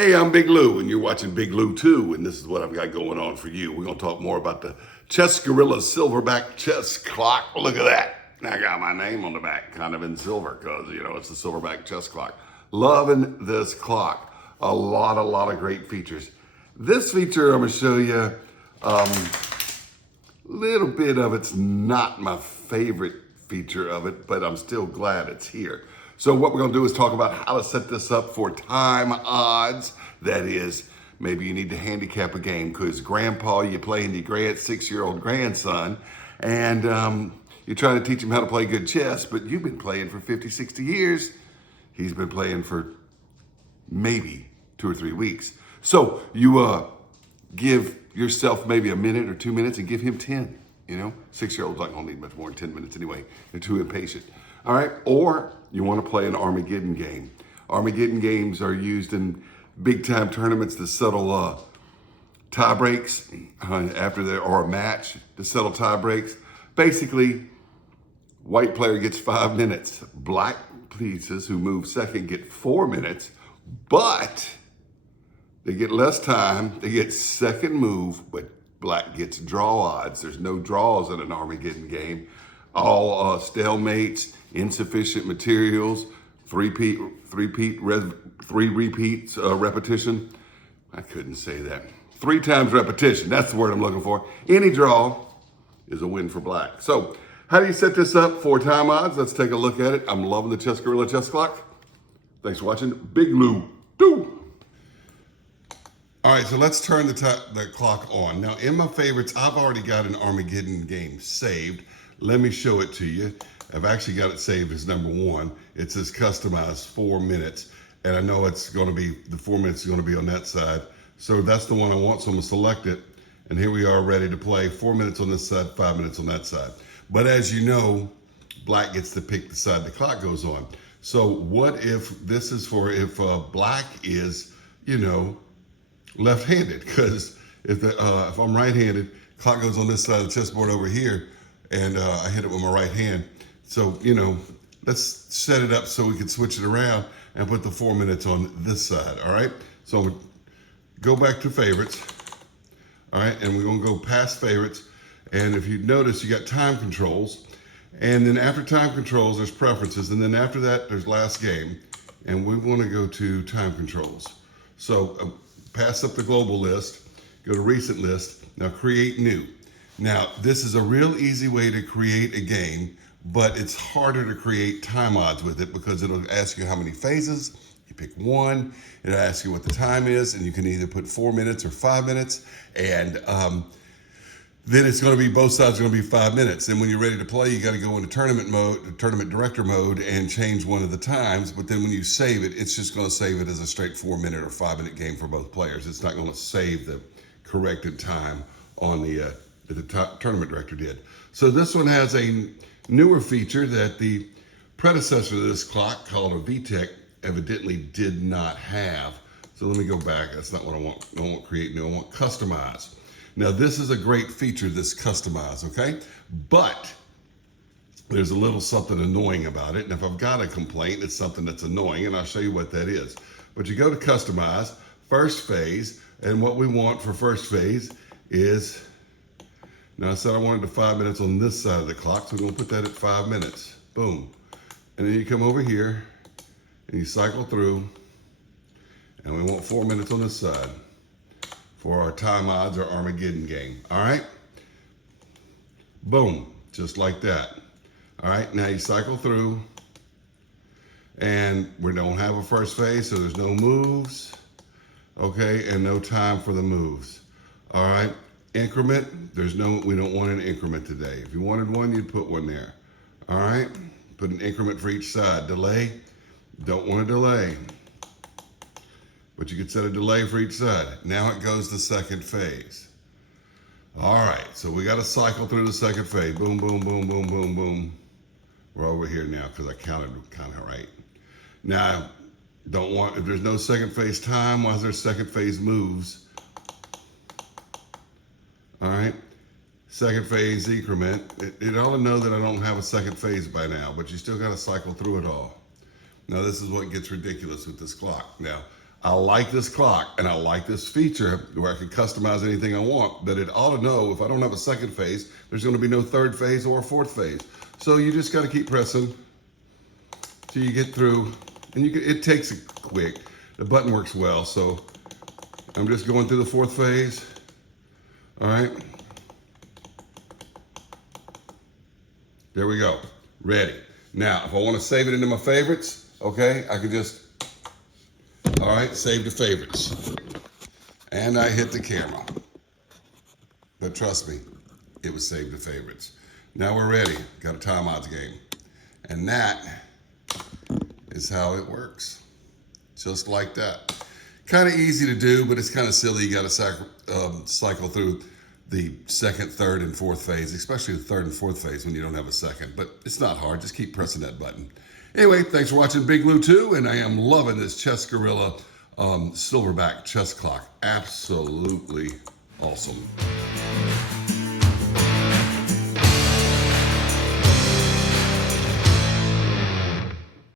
Hey, I'm Big Lou, and you're watching Big Lou 2, and this is what I've got going on for you. We're going to talk more about the Chess Gorilla SilverBack chess clock. Look at that. I got my name on the back, kind of in silver, because, it's the SilverBack chess clock. Loving this clock. A lot of great features. This feature, I'm going to show you a little bit of it's not my favorite feature of it, but I'm still glad it's here. So what we're gonna do is talk about how to set this up for time odds. That is, maybe you need to handicap a game because grandpa, you're playing your 6-year-old grandson, and you're trying to teach him how to play good chess, but you've been playing for 50, 60 years. He's been playing for maybe 2 or 3 weeks. So you give yourself maybe a minute or 2 minutes and give him 10. 6-year-olds not gonna need much more than 10 minutes anyway. They're too impatient. All right, or you want to play an Armageddon game. Armageddon games are used in big time tournaments to settle tie breaks or a match to settle tie breaks. Basically, white player gets 5 minutes. Black pieces who move second get 4 minutes, but they get less time. They get second move, but black gets draw odds. There's no draws in an Armageddon game. All stalemates, insufficient materials, three repeats, repetition. I couldn't say that. 3 times repetition, that's the word I'm looking for. Any draw is a win for black. So how do you set this up for time odds? Let's take a look at it. I'm loving the Chess Gorilla chess clock. Thanks for watching. Big Lou 2. All right, so let's turn the clock on. Now, in my favorites, I've already got an Armageddon game saved. Let me show it to you. I've actually got it saved as number 1. It says customized 4 minutes. And I know it's gonna be, the 4 minutes is gonna be on that side. So that's the one I want, so I'm gonna select it. And here we are ready to play. 4 minutes on this side, 5 minutes on that side. But as you know, black gets to pick the side the clock goes on. So what if this is for if black is, left-handed? Because if I'm right-handed, clock goes on this side of the chessboard over here, and I hit it with my right hand. So, let's set it up so we can switch it around and put the 4 minutes on this side, all right? So go back to favorites, all right? And we're gonna go past favorites. And if you notice, you got time controls. And then after time controls, there's preferences. And then after that, there's last game. And we wanna go to time controls. So pass up the global list, go to recent list, now create new. Now, this is a real easy way to create a game, but it's harder to create time odds with it because it'll ask you how many phases. You pick one, it'll ask you what the time is, and you can either put 4 minutes or 5 minutes, and then it's gonna be, both sides are gonna be 5 minutes. Then when you're ready to play, you gotta go into tournament mode, tournament director mode, and change one of the times, but then when you save it, it's just gonna save it as a straight 4 minute or 5 minute game for both players. It's not gonna save the corrected time on the tournament director did. So this one has a newer feature that the predecessor to this clock, called a VTech, evidently did not have. So let me go back. That's not what I want. I don't want create new. I want customize. Now this is a great feature, this customize, okay? But there's a little something annoying about it. And if I've got a complaint, it's something that's annoying, and I'll show you what that is. But you go to customize, first phase, and what we want for first phase is, now I said I wanted the 5 minutes on this side of the clock, so we're gonna put that at 5 minutes. Boom. And then you come over here and you cycle through, and we want 4 minutes on this side for our time odds or Armageddon game. All right? Boom, just like that. All right, now you cycle through, and we don't have a first phase, so there's no moves, okay, and no time for the moves. All right? Increment, we don't want an increment today. If you wanted one, you'd put one there. All right, put an increment for each side. Delay, don't want a delay. But you could set a delay for each side. Now it goes to second phase. All right, so we got to cycle through the second phase. Boom, boom, boom, boom, boom, boom. We're over here now because I counted kind of right. Now, if there's no second phase time, why is there second phase moves? All right, second phase increment. It ought to know that I don't have a second phase by now, but you still got to cycle through it all. Now this is what gets ridiculous with this clock. Now, I like this clock, and I like this feature where I can customize anything I want, that it ought to know if I don't have a second phase, there's going to be no third phase or fourth phase. So you just got to keep pressing till you get through, and it takes it quick. The button works well, so I'm just going through the fourth phase. All right. There we go. Ready. Now, if I want to save it into my favorites, okay, I can just, all right, save to favorites. And I hit the camera. But trust me, it was saved to favorites. Now we're ready. Got a time odds game. And that is how it works. Just like that. Kind of easy to do, but it's kind of silly. You got to cycle through the second, third, and fourth phase, especially the third and fourth phase when you don't have a second. But it's not hard. Just keep pressing that button. Anyway, thanks for watching Big Blue 2, and I am loving this Chess Gorilla SilverBack chess clock. Absolutely awesome.